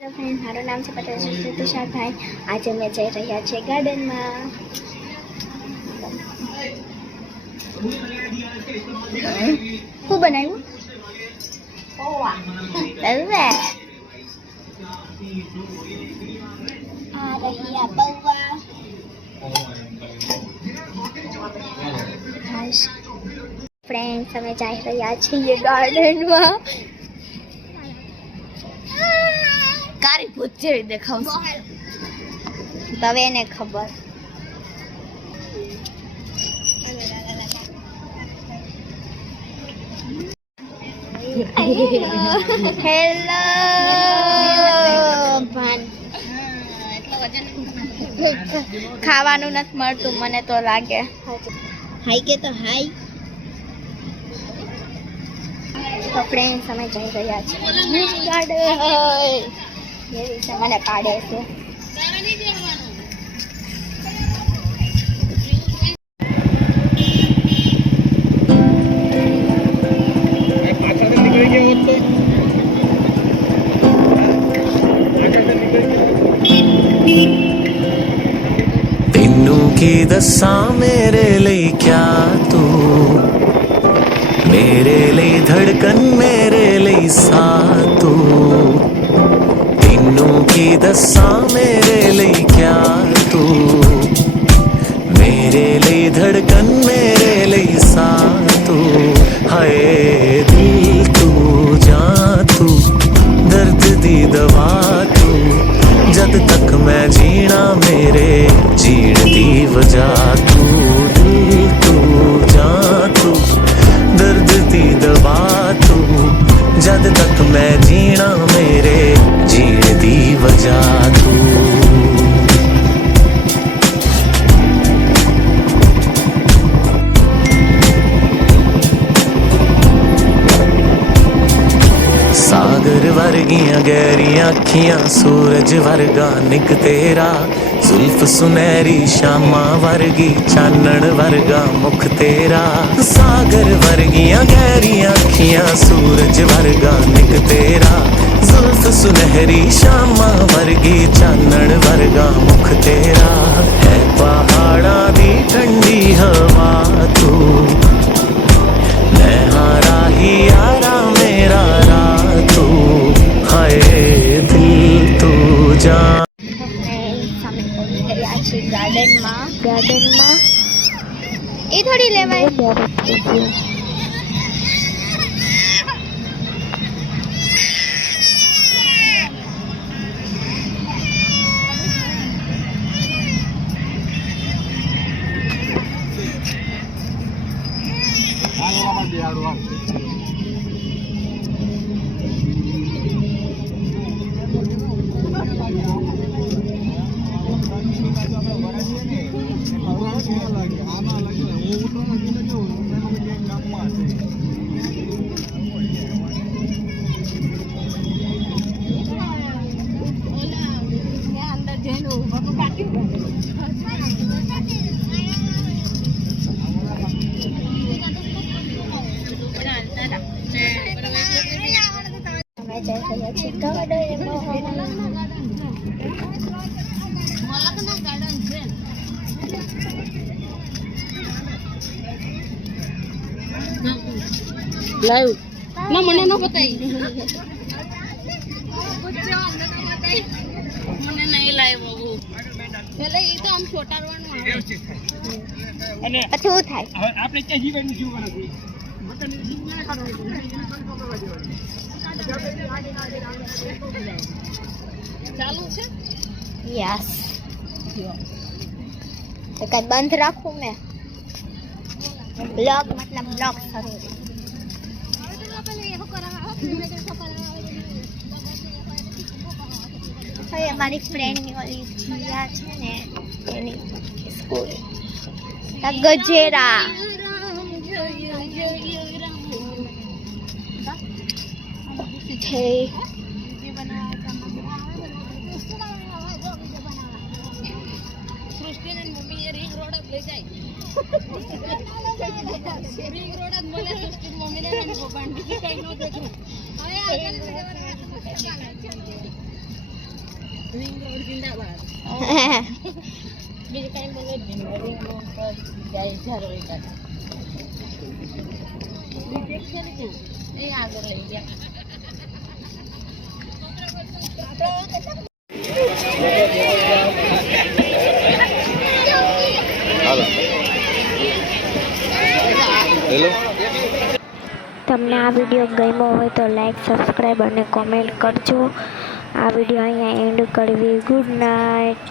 Hello friend, મારું નામ છે પટેલ શ્રી તુષારભાઈ. આજે અમે જઈ રહ્યા છીએ ગાર્ડનમાં. શું બનાવ્યું? પૌવા. આ રહ્યા પૌવા. ફ્રેન્ડ્સ, અમે જઈ રહ્યા છીએ ગાર્ડનમાં. કારી ભૂત જેવી દેખાવશે, હવે એને ખબર. હેલો ખાવાનું નથી મળતું મને તો લાગે. હાઈ કે તો હાઈ. તો ફ્રેન્ડ્સ, અમે જઈ રહ્યા છીએ ગાર્ડન. એવી છે મને પાડે છે. तेनू की दसा मेरे लिए क्या तू, मेरे लिए धड़कन मेरे लिए सातू. तेनू की दसा मेरे लिए क्या तू, मेरे लिए धड़कन मेरे लिए सातू. हाय दिल तू जा तू, दर्द दी दवा तू. जब तक मैं जीना मेरे जीण दी वजह तू. दिल तू जा तू, दर्द दी दवा तू. जब तक मैं जीना मेरे जीण दी वजह तू. सागर वर्गियां गहरियां अखियां, सूरज वर्गा निक तेरा. जुल्फ सुनहरी शामा वर्गी, चानण वर्गा मुख तेरा. सागर वर्गियां गहरियां अखियां, सूरज वर्गा निक तेरा. जुल्फ सुनहरी शामा वर्गी, चानण वर्गा मुख तेरा. है पहाड़ा दी ठंडी हवा तू, मैं हारा ही यारा मेरा रातू. हाय दिल तू जा. ગાર્ડનમાં એ થોડી લેવાય. લાઈવ ના મને ન બતાઈ મને નહીં લાઈવ આવું એટલે એ તો આમ છોટાડવાનું આવે અને પછી શું થાય? હવે આપણે ક્યાં જીવવાનું શું કરવું ચાલુ છે. યસ. તો કઈ બંધ રાખું મેં બ્લોગ, મતલબ બ્લોગ શરૂ. હવે મારી ફ્રેન્ડની ઓલી જીયા છે ને, એની સ્કૂલ ગજેરા. સૃષ્ટિને મમ્મી રીંગ રોડ જ લઈ જાય. રીંગ રોડ જ બોલે સૃષ્ટિ મમ્મીને બીજું કઈ ન દેખું. હવે આગળ રિંગ રોડ જિંદાબાદ બીજું કાંઈ બોલે જ નહીં રિંગ રોડ પર જાય જ્યારે હોય ત્યારે રિજેક્ટ છે ને તું એ આગળ લઈ ગયા તમને આ વિડીયો ગમ્યો હોય તો લાઈક સબસ્ક્રાઈબ અને કોમેન્ટ કરજો. આ વિડીયો અહીંયા એન્ડ કરવી. Good night.